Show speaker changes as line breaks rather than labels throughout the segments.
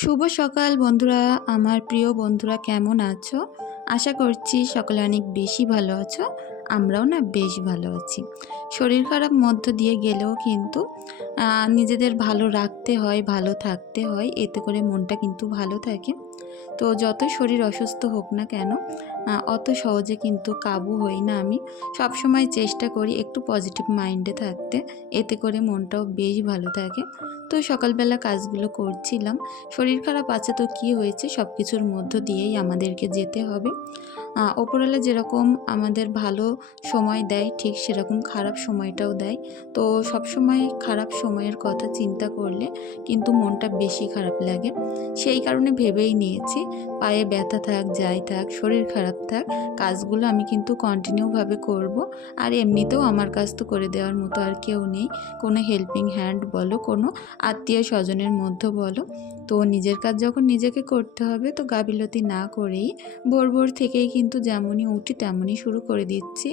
শুভ সকাল বন্ধুরা, আমার প্রিয় বন্ধুরা কেমন আছো? আশা করছি সকলে অনেক বেশি ভালো আছো, আমরাও না বেশ ভালো আছি। শরীর খারাপ মধ্য দিয়ে গেলেও কিন্তু নিজেদের ভালো রাখতে হয়, ভালো থাকতে হয়, এতে করে মনটা কিন্তু ভালো থাকে। তো যত শরীর অসুস্থ হোক না কেন অত সহজে কিন্তু কাবু হই না আমি। সব সময় চেষ্টা করি একটু পজিটিভ মাইন্ডে থাকতে, এতে করে মনটাও বেশ ভালো থাকে। তো সকালবেলা কাজগুলো করছিলাম। শরীর খারাপ আছে তো কি হয়েছে সব কিছুর মধ্য দিয়েই আমাদেরকে যেতে হবে। ওপরওয়ালা যেরকম আমাদের ভালো সময় দেয়, ঠিক সেরকম খারাপ সময়টাও দেয়। তো সব সময় খারাপ সময়ের কথা চিন্তা করলে কিন্তু মনটা বেশি খারাপ লাগে। সেই কারণে ভেবেই নিয়েছি, পায়ে ব্যথা থাক, যাই থাক, শরীর খারাপ থাক, কাজগুলো আমি কিন্তু কন্টিনিউভাবে করব। আর এমনিতেও আমার কাজ তো করে দেওয়ার মতো আর কেউ নেই। কোনো হেল্পিং হ্যান্ড বলো, কোনো আত্মীয় স্বজনের মধ্যে বলো। তো নিজের কাজ যখন নিজেকে করতে হবে, তো গাফিলতি না করেই ভোর ভোর থেকেই কিন্তু যেমনই উঠি, তেমনই শুরু করে দিচ্ছি।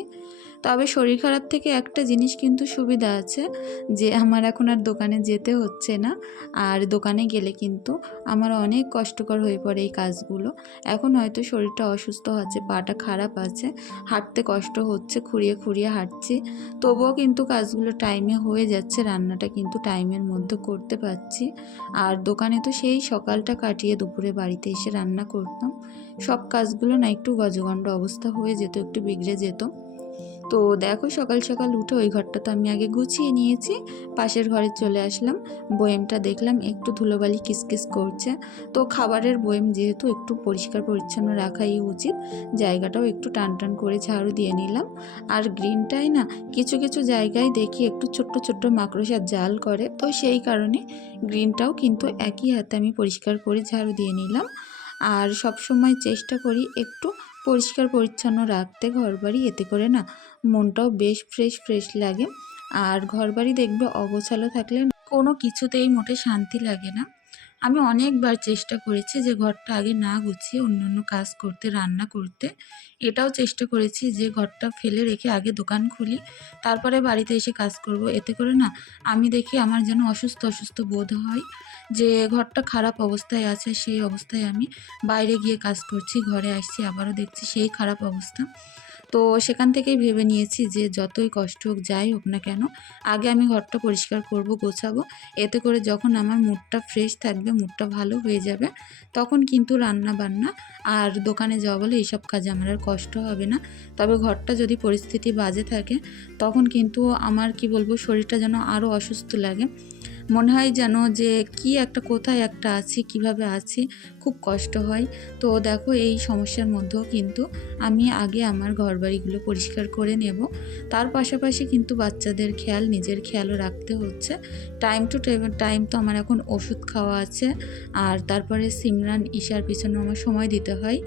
তবে শরীর খারাপ থেকে একটা জিনিস কিন্তু সুবিধা আছে, যে আমার এখন আর দোকানে যেতে হচ্ছে না। আর দোকানে গেলে কিন্তু আমার অনেক কষ্টকর হয়ে পড়ে এই কাজগুলো। এখন হয়তো শরীরটা অসুস্থ আছে, পাটা খারাপ আছে, হাঁটতে কষ্ট হচ্ছে, খুঁড়িয়ে খুঁড়িয়ে হাঁটছি। তবুও কিন্তু কাজগুলো টাইমে হয়ে যাচ্ছে, রান্নাটা কিন্তু টাইমের মধ্যে করতে পারছি। আর দোকানে তো সেই সকালটা কাটিয়ে দুপুরে বাড়িতে এসে রান্না করতাম। সব কাজগুলো না একটু গজগণ্ড অবস্থা হয়ে যেত, একটু বিগড়ে যেত। তো দেখো সকাল সকাল উঠে ওই ঘরটা তো আমি আগে গুছিয়ে নিয়েছি। পাশের ঘরে চলে আসলাম। বয়েমটা দেখলাম একটু ধুলোবালি কিসকিস করছে। তো খাবারের বয়েম যেহেতু একটু পরিষ্কার পরিচ্ছন্ন রাখাই উচিত, জায়গাটাও একটু টান টান করে ঝাড়ু দিয়ে নিলাম। আর গ্রিনটাই না কিছু কিছু জায়গায় দেখি একটু ছোট্ট ছোট্ট মাকড়সার জাল করে। তো সেই কারণে গ্রিনটাও কিন্তু একই হাতে আমি পরিষ্কার করে ঝাড়ু দিয়ে নিলাম। আর সব সময় চেষ্টা করি একটু পরিষ্কার পরিচ্ছন্ন রাখতে ঘরবাড়ি, এতে করে না মনটাও বেশ ফ্রেশ ফ্রেশ লাগে। আর ঘরবাড়ি দেখবে অগোছালো থাকলে কোনো কিছুতেই মোটে শান্তি লাগে না। আমি অনেকবার চেষ্টা করেছি যে ঘরটা আগে না গুছিয়ে অন্য অন্য কাজ করতে, রান্না করতে। এটাও চেষ্টা করেছি যে ঘরটা ফেলে রেখে আগে দোকান খুলি, তারপরে বাড়িতে এসে কাজ করব। এতে করে না আমি দেখি আমার যেন অসুস্থ অসুস্থ বোধ হয় যে ঘরটা খারাপ অবস্থায় আছে, সেই অবস্থায় আমি বাইরে গিয়ে কাজ করছি, ঘরে আসছি, আবারও দেখছি সেই খারাপ অবস্থা। তো সেখান থেকেই ভেবে নিয়েছি যে যতই কষ্ট হোক, যাই হোক না কেন, আগে আমি ঘরটা পরিষ্কার করব, গোছাবো। এতে করে যখন আমার মুডটা ফ্রেশ থাকবে, মুডটা ভালো হয়ে যাবে, তখন কিন্তু রান্না বান্না আর দোকানে যাওয়া বলে এইসব কাজে আমার আর কষ্ট হবে না। তবে ঘরটা যদি পরিস্থিতি বাজে থাকে, তখন কিন্তু আমার, কি বলব, শরীরটা যেন আরও অসুস্থ লাগে। মনে হয় যেন যে কি একটা, কোথায় একটা আছি, কীভাবে আছি, খুব কষ্ট হয়। তো দেখো, এই সমস্যার মধ্যেও কিন্তু আমি আগে আমার ঘরবাড়িগুলো পরিষ্কার করে নেব। তার পাশাপাশি কিন্তু বাচ্চাদের খেয়াল, নিজের খেয়ালও রাখতে হচ্ছে। টাইম টু টাইম তো আমার এখন ওষুধ খাওয়া আছে। আর তারপরে সিমরান, ঈশার পিছনে আমার সময় দিতে হয়।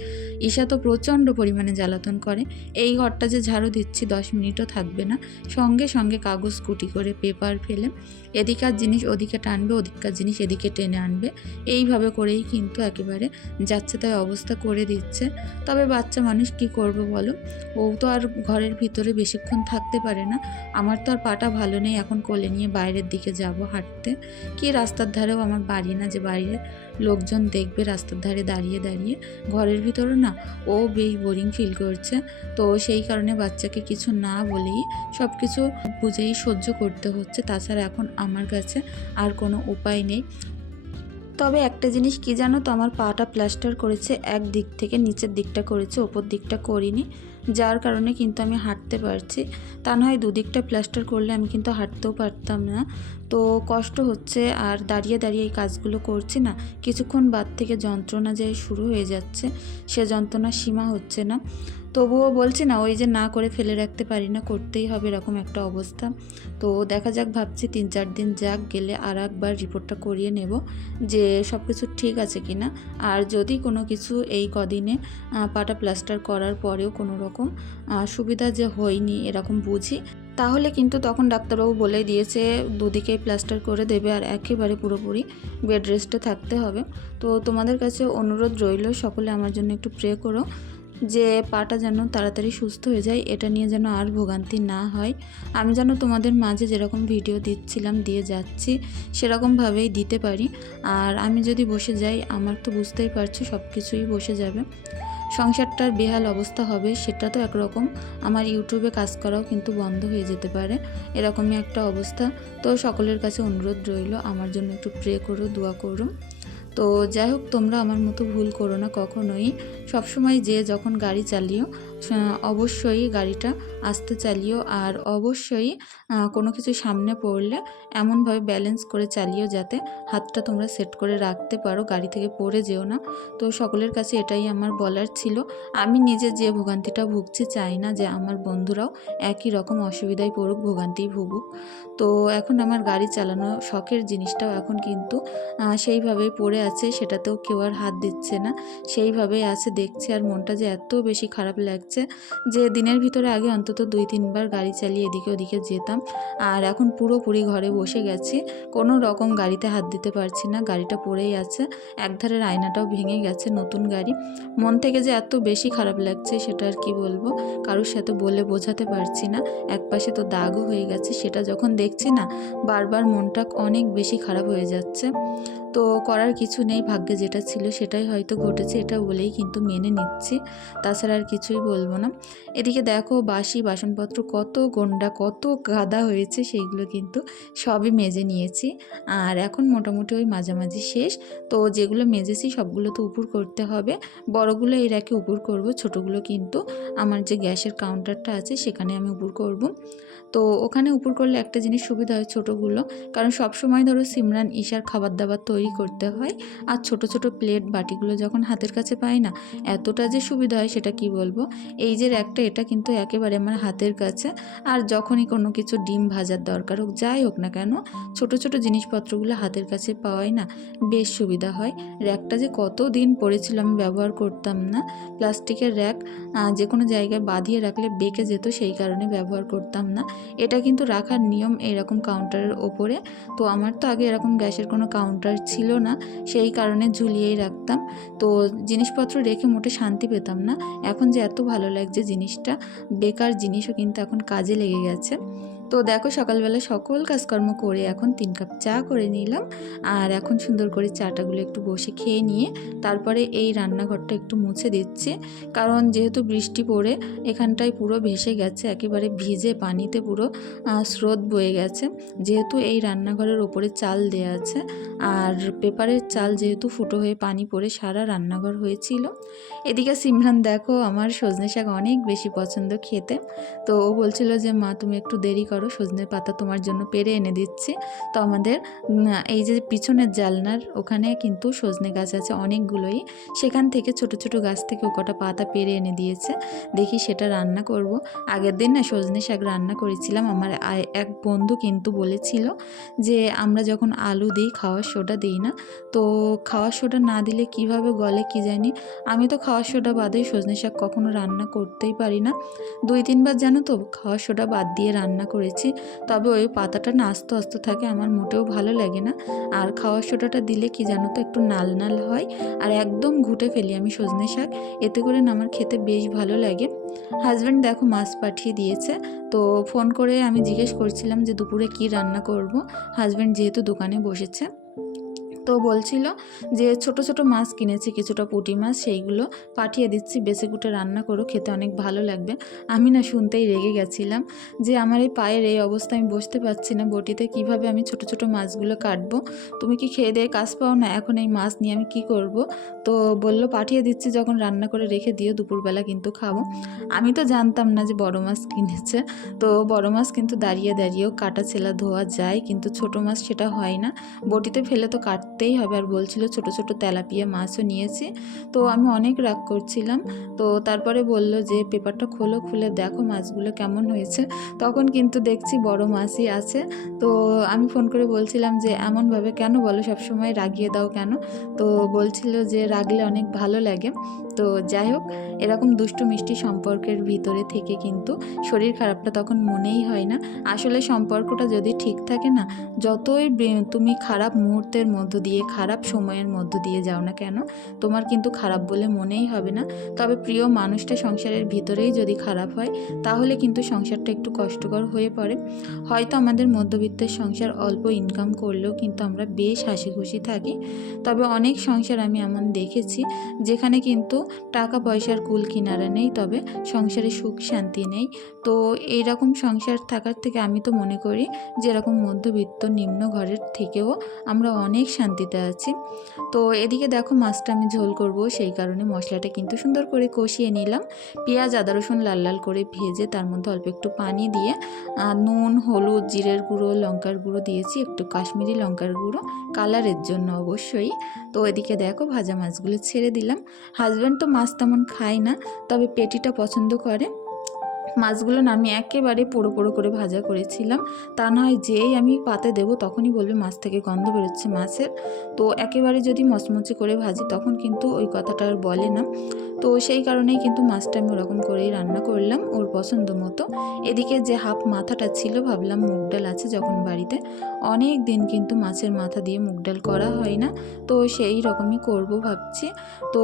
ঈশা তো প্রচণ্ড পরিমাণে জ্বালাতন করে। এই ঘরটা যে ঝাড়ু দিচ্ছি দশ মিনিটও থাকবে না। সঙ্গে সঙ্গে কাগজ কুটি করে পেপার ফেলে, এদিকার জিনিস ওদিকে টানবে, ওদিককার জিনিস এদিকে টেনে আনবে। এইভাবে করেই কিন্তু একেবারে যাচ্ছে তাই অবস্থা করে দিচ্ছে। তবে বাচ্চা মানুষ কি করব বলো? ও তো আর ঘরের ভিতরে বেশিক্ষণ থাকতে পারে না। আমার তো আর পাটা ভালো নেই। এখন কোলে নিয়ে বাইরের দিকে যাব। হাঁটতে। কি রাস্তার ধারেও আমার বাড়ি না যে বাইরে লোকজন দেখবে রাস্তার ধারে দাঁড়িয়ে দাঁড়িয়ে। ঘরের ভিতরে না, ও বেশ বোরিং ফিল করছে। তো সেই কারণে বাচ্চাকে কিছু না বলেই সব কিছু বুঝেই সহ্য করতে হচ্ছে। তাছাড়া এখন আমার কাছে আর কোনো উপায় নেই। তবে একটা জিনিস কি জানো তো, আমার পাটা প্লাস্টার করেছে, এক দিক থেকে নিচের দিকটা করেছে, ওপর দিকটা করিনি। যার কারণে কিন্তু আমি হাঁটতে পারছি। তা নয় দুদিকটা প্লাস্টার করলে আমি কিন্তু হাঁটতেও পারতাম না। তো কষ্ট হচ্ছে আর দাঁড়িয়ে দাঁড়িয়ে এই কাজগুলো করছি না। কিছুক্ষণ বাদ থেকে যন্ত্রণা যে শুরু হয়ে যাচ্ছে, সে যন্ত্রণা সীমা হচ্ছে না। তবুও বলছি না, ওই যে না করে ফেলে রাখতে পারি না, করতেই হবে এরকম একটা অবস্থা। তো দেখা যাক, ভাবছি তিন চার দিন যাক, গেলে আর একবার রিপোর্টটা করিয়ে নেব যে সব কিছু ঠিক আছে কি না আর যদি কোনো কিছু এই কদিনে পাটা প্লাস্টার করার পরেও কোনো রকম সুবিধা যে হয়নি এরকম বুঝি তাহলে কিন্তু তখন ডাক্তারবাবু বলে দিয়েছে, দুদিকেই প্লাস্টার করে দেবে আর একেবারে পুরোপুরি বেড রেস্টে থাকতে হবে। তো তোমাদের কাছে অনুরোধ রইল, সকলে আমার জন্য একটু প্রে করো যে পাটা যেন তাড়াতাড়ি সুস্থ হয়ে যায়, এটা নিয়ে যেন আর ভোগান্তি না হয়। আমি যেন তোমাদের মাঝে যেরকম ভিডিও দিচ্ছিলাম, দিয়ে যাচ্ছি সেরকমভাবেই দিতে পারি। আর আমি যদি বসে যাই, আমার তো বুঝতেই পারছ সব কিছুই বসে যাবে। সংসারটার বেহাল অবস্থা হবে, সেটা তো একরকম। আমার ইউটিউবে কাজ করাও কিন্তু বন্ধ হয়ে যেতে পারে। এরকমই একটা অবস্থা। তো সকলের কাছে অনুরোধ রইল, আমার জন্য একটু প্রে করো, দোয়া করো। তো যাই হোক, তোমরা আমার মতো ভুল করো না কখনোই। সবসময় যে যখন গাড়ি চালিও অবশ্যই গাড়িটা আস্তে চালিও আর অবশ্যই কোনো কিছু সামনে পড়লে এমনভাবে ব্যালেন্স করে চালিও যাতে হাতটা তোমরা সেট করে রাখতে পারো, গাড়ি থেকে পড়ে যেও না। তো সকলের কাছে এটাই আমার বলার ছিল। আমি নিজে যে ভোগান্তিটা ভুগছি চাই না যে আমার বন্ধুরাও একই রকম অসুবিধায় পড়ুক, ভোগান্তি ভুগুক। তো এখন আমার গাড়ি চালানো শখের জিনিসটাও এখন কিন্তু সেইভাবেই পড়ে আছে, সেটাতেও কেউ আর হাত দিচ্ছে না। সেইভাবেই আছে, দেখছি আর মনটা যে এত বেশি খারাপ লাগছে যে দিনের ভিতরে আগে অন্তত দুই, তিনবার গাড়ি চালিয়ে এদিকে ওদিকে যেতাম। আর এখন পুরোপুরি ঘরে বসে গেছি। কোনো রকম গাড়িতে হাত দিতে পারছি না। গাড়িটা পড়েই আছে। একধারের আয়নাটাও ভেঙে গেছে নতুন গাড়ি। মন থেকে যে এত বেশি খারাপ লাগছে সেটা আর কি বলব? কারোর সাথে বলে বোঝাতে পারছি না। এক পাশে তো দাগও হয়ে গেছে। সেটা যখন দেখছি না, বারবার মনটা অনেক বেশি খারাপ হয়ে যাচ্ছে। তো করার কিছু নেই, ভাগ্যে যেটা ছিল সেটাই হয়তো ঘটেছে, এটা বলেই কিন্তু মেনে নিচ্ছি, তাছাড়া আর কিছুই বলব না। এদিকে দেখো বাসি বাসনপত্র কত গন্ডা, কত গাদা হয়েছে, সেইগুলো কিন্তু সবই মেজে নিয়েছি। আর এখন মোটামুটি ওই মাঝামাঝি শেষ, তো যেগুলো মেজেছি সবগুলো তো উপর করতে হবে। বড়গুলো এই র্যাকে উপর করব, ছোটোগুলো কিন্তু আমার যে গ্যাসের কাউন্টারটা আছে সেখানে আমি উপর করব। তো ওখানে উপর করলে একটা জিনিস সুবিধা হয় ছোটোগুলো। কারণ সব সময় ধরো সিমরান, ঈশার খাবার দাবার তৈরি করতে হয়। আর ছোট ছোট প্লেট বাটিগুলো যখন হাতের কাছে পাই না, এতটা যে সুবিধা হয় সেটা কি বলব? এই যে একটা এটা কিন্তু একেবারে আমার হাতের কাছে। আর যখনই কোনো কিছু ডিম ভাজার দরকার হোক, যাই হোক না কেন, ছোট ছোট জিনিসপত্রগুলো হাতের কাছে পাওয়াই না, বেশ সুবিধা হয়। র্যাকটা যে কত দিন পড়েছিল আমি ব্যবহার করতাম না। প্লাস্টিকের র্যাক যে কোনো জায়গায় বাঁধিয়ে রাখলে বেঁকে যেত, সেই কারণে ব্যবহার করতাম না। এটা কিন্তু রাখার নিয়ম এরকম কাউন্টারের ওপরে। তো আমার তো আগে এরকম গ্যাসের কোনো কাউন্টার ছিল না, সেই কারণে ঝুলিয়েই রাখতাম। তো জিনিসপত্র রেখে মোটে শান্তি পেতাম না। এখন যে এত ভালো লাগছে জিনিসটা, বেকার জিনিসও কিন্তু এখন কাজে লেগে গেছে। তো দেখো সকালবেলা সকল কাজকর্ম করে এখন তিন কাপ চা করে নিলাম। আর এখন সুন্দর করে চাটাগুলো একটু বসে খেয়ে নিয়ে তারপরে এই রান্নাঘরটা একটু মুছে দিচ্ছি। কারণ যেহেতু বৃষ্টি পড়ে, এখানটায় পুরো ভেসে গেছে, একেবারে ভিজে পানিতে পুরো স্রোত বয়ে গেছে। যেহেতু এই রান্নাঘরের ওপরে চাল দেয়া আছে, আর পেপারের চাল যেহেতু ফুটো হয়ে পানি পড়ে সারা রান্নাঘর হয়েছিল। এদিকে সিমরান দেখো, আমার সজনে শাক অনেক বেশি পছন্দ খেতে। তো ও বলছিল যে, মা, তুমি একটু দেরি করো। সজনে পাতা তোমার জন্য পেরে এনে দিচ্ছি। তো আমাদের এই যে পিছনের জালনার ওখানে কিন্তু সজনে গাছ আছে অনেকগুলোই। সেখান থেকে ছোট ছোট গাছ থেকে ও কটা পাতা পেরে এনে দিয়েছে। দেখি সেটা রান্না করব। আগের দিন না সজনে শাক রান্না করেছিলাম। আমার এক বন্ধু কিন্তু বলেছিল যে আমরা যখন আলু দিই খাওয়ার সোডা দিই না, তো খাওয়ার সোডা না দিলে কীভাবে গলে কি জানি? আমি তো খাওয়ার সোডা বাদে সজনে শাক কখনো রান্না করতেই পারি না। দুই তিনবার জানো তো, খাওয়ার সোডা বাদ দিয়ে রান্না করেছি। তবে ওই পাতাটা না আস্তে আস্তে থাকে, আমার মোটেও ভালো লাগে না। আর খাওয়ার সোডাটা দিলে কি জানো তো, একটু নাল নাল হয়। আর একদম ঘুটে ফেলি আমি সজনে শাক। এতে করে না আমার খেতে বেশ ভালো লাগে। হাজব্যান্ড দেখো মাছ পাঠিয়ে দিয়েছে। তো ফোন করে আমি জিজ্ঞেস করছিলাম যে দুপুরে কি রান্না করব। হাজব্যান্ড যেহেতু দোকানে বসেছে। তো বলছিল যে ছোট ছোট মাছ কিনেছি, কিছুটা পুঁটি মাছ, সেইগুলো পাঠিয়ে দিচ্ছি, বেছে কুটে রান্না করো, খেতে অনেক ভালো লাগবে। আমি না শুনতেই রেগে গেছিলাম যে আমার এই পায়ের এই অবস্থা, আমি বসতে পারছি না বটিতে কীভাবে আমি ছোট ছোট মাছগুলো কাটবো। তুমি কি খেয়ে দিয়ে কাজ পাও না? এখন এই মাছ নিয়ে আমি কি করব? তো বলল, পাঠিয়ে দিচ্ছি, যখন রান্না করে রেখে দিও, দুপুরবেলা কিন্তু খাব। আমি তো জানতাম না যে বড় মাছ কিনেছে। তো বড় মাছ কিন্তু দাঁড়িয়ে, দাঁড়িয়েও কাটা, ছেলা, ধোয়া যায়, কিন্তু ছোট মাছ সেটা হয় না। বটিতে ফেলে তো কাটতেই হবে। আর বলছিল ছোট ছোট তেলাপিয়া মাছও নিয়েছি। তো আমি অনেক রাগ করছিলাম। তো তারপরে বলল যে, পেপারটা খোলো, খুলে দেখো মাছগুলো কেমন হয়েছে। তখন কিন্তু দেখছি বড় মাছই আছে। তো আমি ফোন করে বলছিলাম যে, এমনভাবে কেন বলো? সবসময় রাগিয়ে দাও কেন? তো বলছিল যে, রাগলে অনেক ভালো লাগে। তো যাই হোক, এরকম দুষ্টু মিষ্টি সম্পর্কের ভিতরে থেকে কিন্তু শরীর খারাপটা তখন মনেই হয় না। আসলে সম্পর্কটা যদি ঠিক থাকে না, যতই তুমি খারাপ মুহূর্তের মধ্য দিয়ে দিয়ে খারাপ সময়ের মধ্য দিয়ে যাও না কেন? তোমার কিন্তু খারাপ বলে মনেই হবে না। তবে প্রিয় মানুষটা সংসারের ভিতরেই যদি খারাপ হয়, তাহলে কিন্তু সংসারটা একটু কষ্টকর হয়ে পড়ে। হয়তো আমাদের মধ্যবিত্তের সংসার অল্প ইনকাম করলেও কিন্তু আমরা বেশ হাসি খুশি থাকি। তবে অনেক সংসার আমি এমন দেখেছি, যেখানে কিন্তু টাকা পয়সার কুল কিনারা নেই, তবে সংসারে সুখ শান্তি নেই। তো এইরকম সংসার থাকার থেকে আমি তো মনে করি, যেরকম মধ্যবিত্ত নিম্ন ঘরের থেকেও আমরা অনেক শান্তিতে আছি তো এদিকে দেখো মাছটা আমি ঝোল করব, সেই কারণে মশলাটা কিন্তু সুন্দর করে কষিয়ে নিলাম। পেঁয়াজ, আদা, রসুন লাল লাল করে ভেজে তার মধ্যে অল্প একটু পানি দিয়ে নুন, হলুদ, জিরের গুঁড়ো, লঙ্কার গুঁড়ো দিয়েছি, একটু কাশ্মীরি লঙ্কার গুঁড়ো কালারের জন্য অবশ্যই। তো এদিকে দেখো ভাজা মাছগুলো ছেড়ে দিলাম। হাজব্যান্ড তো মাছ তেমন খায় না, তবে পেটিটা পছন্দ করে। মাছগুলো আমি একেবারে পোড়ো পোড়ো করে ভাজা করেছিলাম। তা না হয় যেই আমি পাতে দেবো তখনই বলবে মাছ থেকে গন্ধ বেরোচ্ছে মাছের। তো একেবারে যদি মচমচে করে ভাজি তখন কিন্তু ওই কথাটা আর বলে না। তো সেই কারণেই কিন্তু মাছটা আমি ওরকম করেই রান্না করলাম ওর পছন্দ মতো। এদিকে যে হাফ মাথাটা ছিল ভাবলাম মুগ ডাল আছে যখন বাড়িতে। অনেক দিন কিন্তু মাছের মাথা দিয়ে মুগ ডাল করা হয় না। তো সেই রকমই করব ভাবছি। তো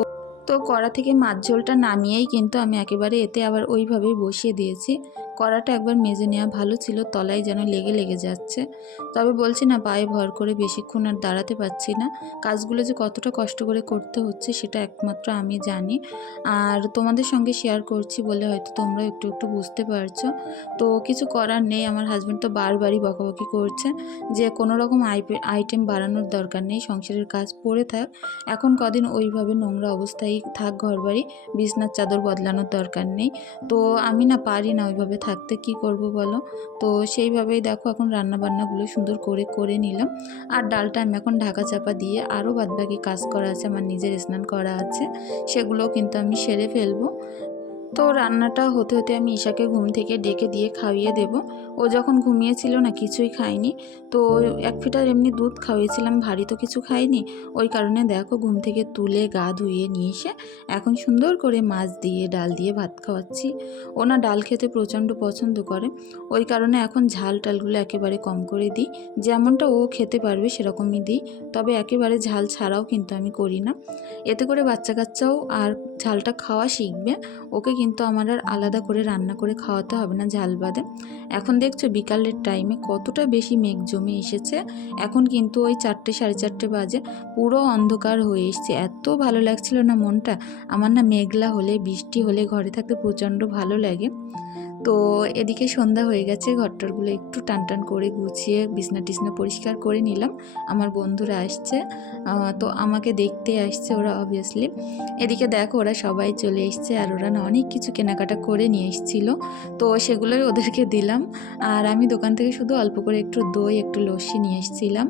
তো কড়া থেকে মাছ ঝোলটা নামিয়েই কিন্তু আমি একেবারে এতে আবার ওইভাবেই বসিয়ে দিয়েছি। কড়াটা একবার মেজে নেওয়া ভালো ছিল, তলায় যেন লেগে লেগে যাচ্ছে। তবে বলছি না, পায়ে ভর করে বেশিক্ষণ আর দাঁড়াতে পারছি না। কাজগুলো যে কতটা কষ্ট করে করতে হচ্ছে সেটা একমাত্র আমি জানি। আর তোমাদের সঙ্গে শেয়ার করছি বলে হয়তো তোমরা একটু একটু বুঝতে পারছ। তো কিছু করার নেই, আমার হাজব্যান্ড তো বারবারই বকাবকি করছে যে কোনো রকম আইটেম বাড়ানোর দরকার নেই, সংসারের কাজ পড়ে থাক। এখন কদিন ওইভাবে নোংরা অবস্থায় থাক ঘরবাড়ি, বিছনার চাদর বদলানোর দরকার নেই। তো আমি না পারি না ওইভাবে থাকতে কি করব বলো? তো সেইভাবেই দেখো এখন রান্না বান্নাগুলো সুন্দর করে করে নিলাম। আর ডালটা আমি এখন ঢাকা চাপা দিয়ে আরও বাদবাকি কাজ করা আছে, আমার নিজের স্নান করা আছে সেগুলো কিন্তু আমি সেরে ফেলব। তো রান্নাটা হতে হতে আমি ঈশাকে ঘুম থেকে ডেকে দিয়ে খাইয়ে দেব। ও যখন ঘুমিয়েছিল না, কিছুই খায়নি। তো এক ফিটার এমনি দুধ খাওয়িয়েছিলাম ভারী তো কিছু খাইনি। ওই কারণে দেখো ঘুম থেকে তুলে গা ধুয়ে নিয়ে এসে এখন সুন্দর করে মাছ দিয়ে, ডাল দিয়ে ভাত খাওয়াচ্ছি। ও না ডাল খেতে প্রচণ্ড পছন্দ করে। ওই কারণে এখন ঝাল টালগুলো একেবারে কম করে দিই। যেমনটা ও খেতে পারবে সেরকমই দিই। তবে একেবারে ঝাল ছাড়াও কিন্তু আমি করি না। এতে করে বাচ্চা কাচ্চাও আর ঝালটা খাওয়া শিখবে। ওকে কিন্তু আমার আর আলাদা করে রান্না করে খাওয়াতে হবে না ঝাল বাদে। এখন দেখছ বিকালের টাইমে কতটা বেশি মেঘ জমে এসেছে। এখন কিন্তু ওই চারটে, সাড়ে চারটে বাজে। পুরো অন্ধকার হয়ে এসছে। এত ভালো লাগছিল না মনটা। আমার না মেঘলা হলে, বৃষ্টি হলে, ঘরে থাকতে প্রচণ্ড ভালো লাগে। তো এদিকে সন্ধ্যা হয়ে গেছে, ঘরটরগুলো একটু টান টান করে গুছিয়ে বিছনা টিছনা পরিষ্কার করে নিলাম। আমার বন্ধুরা আসছে তো আমাকে দেখতে আসছে ওরা অবভিয়াসলি এদিকে দেখো ওরা সবাই চলে এসছে আর ওরা না অনেক কিছু কেনাকাটা করে নিয়ে এসেছিল। তো সেগুলোই ওদেরকে দিলাম। আর আমি দোকান থেকে শুধু অল্প করে একটু দই, একটু লস্যি নিয়ে এসেছিলাম।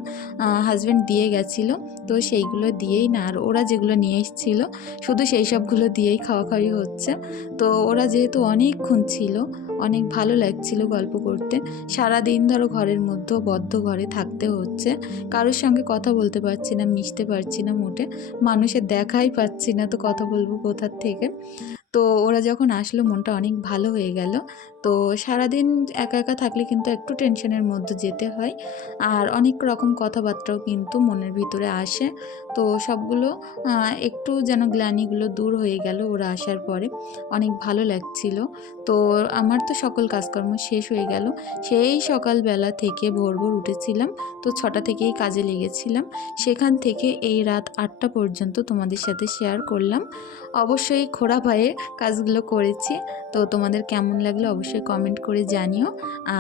হাজব্যান্ড দিয়ে গেছিল, তো সেইগুলো দিয়েই না, আর ওরা যেগুলো নিয়ে এসেছিল, শুধু সেই সবগুলো দিয়েই খাওয়া খাওয়াই হচ্ছে। তো ওরা যেহেতু অনেকক্ষণ ছিল অনেক ভালো লাগছিল গল্প করতে। সারা দিন ধরো ঘরের মধ্যেও বদ্ধ ঘরে থাকতে হচ্ছে। কারোর সঙ্গে কথা বলতে পারছি না, মিশতে পারছি না মোটে মানুষের দেখাই পাচ্ছি না তো কথা বলব কোথার থেকে? তো ওরা যখন আসলো মনটা অনেক ভালো হয়ে গেল। তো সারাদিন একা একা থাকলে কিন্তু একটু টেনশনের মধ্যে যেতে হয়। আর অনেক রকম কথাবার্তাও কিন্তু মনের ভিতরে আসে। তো সবগুলো একটু যেন গ্লানিগুলো দূর হয়ে গেল ওরা আসার পরে। অনেক ভালো লাগছিল। তো আমার তো সকল কাজকর্ম শেষ হয়ে গেল। সেই সকালবেলা থেকে ভোর ভোর উঠেছিলাম। তো ছটা থেকেই কাজে লেগেছিলাম। সেখান থেকে এই রাত আটটা পর্যন্ত তোমাদের সাথে শেয়ার করলাম। অবশ্যই খোড়া পায়ে কাজগুলো করেছি। তো তোমাদের কেমন লাগল অবশ্যই কমেন্ট করে জানিও।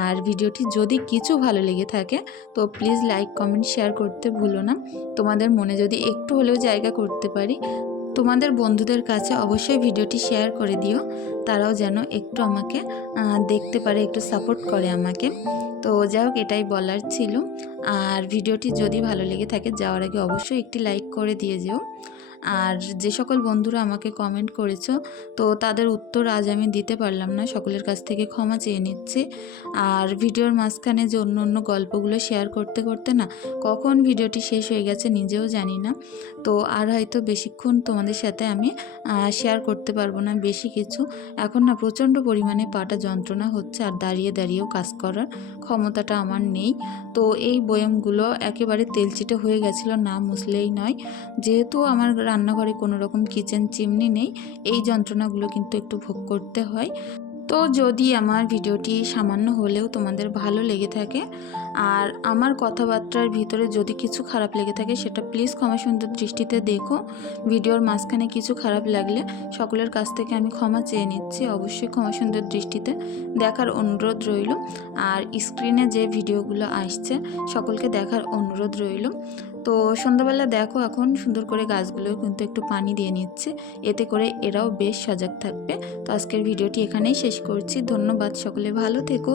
আর ভিডিওটি যদি কিছু ভালো লেগে থাকে, তো প্লিজ লাইক কমেন্ট শেয়ার করতে ভুলো না। তোমাদের মনে যদি একটু হলেও জায়গা করতে পারি, তোমাদের বন্ধুদের কাছে অবশ্যই ভিডিওটি শেয়ার করে দিও। তারাও যেন একটু আমাকে দেখতে পারে, একটু সাপোর্ট করে আমাকে। তো যাই হোক, এটাই বলার ছিল। আর ভিডিওটি যদি ভালো লেগে থাকে, যাওয়ার আগে অবশ্যই একটি লাইক করে দিয়ে যেও। আর যে সকল বন্ধুরা আমাকে কমেন্ট করেছ, তো তাদের উত্তর আজ আমি দিতে পারলাম না, সকলের কাছ থেকে ক্ষমা চেয়ে নিচ্ছি। আর ভিডিওর মাঝখানে যে অন্য অন্য গল্পগুলো শেয়ার করতে করতে না, কখন ভিডিওটি শেষ হয়ে গেছে নিজেও জানি না। তো আর হয়তো বেশিক্ষণ তোমাদের সাথে আমি শেয়ার করতে পারব না বেশি কিছু। এখন না প্রচণ্ড পরিমাণে পাটা যন্ত্রণা হচ্ছে আর দাঁড়িয়ে দাঁড়িয়েও কাজ করার ক্ষমতাটা আমার নেই। তো এই বয়ামগুলো একেবারে তেলচিটে হয়ে গেছিল, না মুছলেই নয়। যেহেতু আমার রান্নাঘরে কোনো রকম কিচেন চিমনি নেই। এই যন্ত্রণাগুলো কিন্তু একটু ভোগ করতে হয়। তো যদি আমার ভিডিওটি সামান্য হলেও তোমাদের ভালো লেগে থাকে আর আমার কথাবার্তার ভিতরে যদি কিছু খারাপ লেগে থাকে, সেটা প্লিজ ক্ষমা সুন্দর দৃষ্টিতে দেখো। ভিডিওর মাঝখানে কিছু খারাপ লাগলে সকলের কাছ থেকে আমি ক্ষমা চেয়ে নিচ্ছি। অবশ্যই ক্ষমা সুন্দর দৃষ্টিতে দেখার অনুরোধ রইল। আর স্ক্রিনে যে ভিডিওগুলো আসছে, সকলকে দেখার অনুরোধ রইল। তো সন্ধ্যাবেলা দেখো এখন সুন্দর করে গাছগুলো কিন্তু একটু পানি দিয়ে নিচ্ছে। এতে করে এরাও বেশ সজাগ থাকবে। তো আজকের ভিডিওটি এখানেই শেষ করছি। ধন্যবাদ সকলে। ভালো থেকো।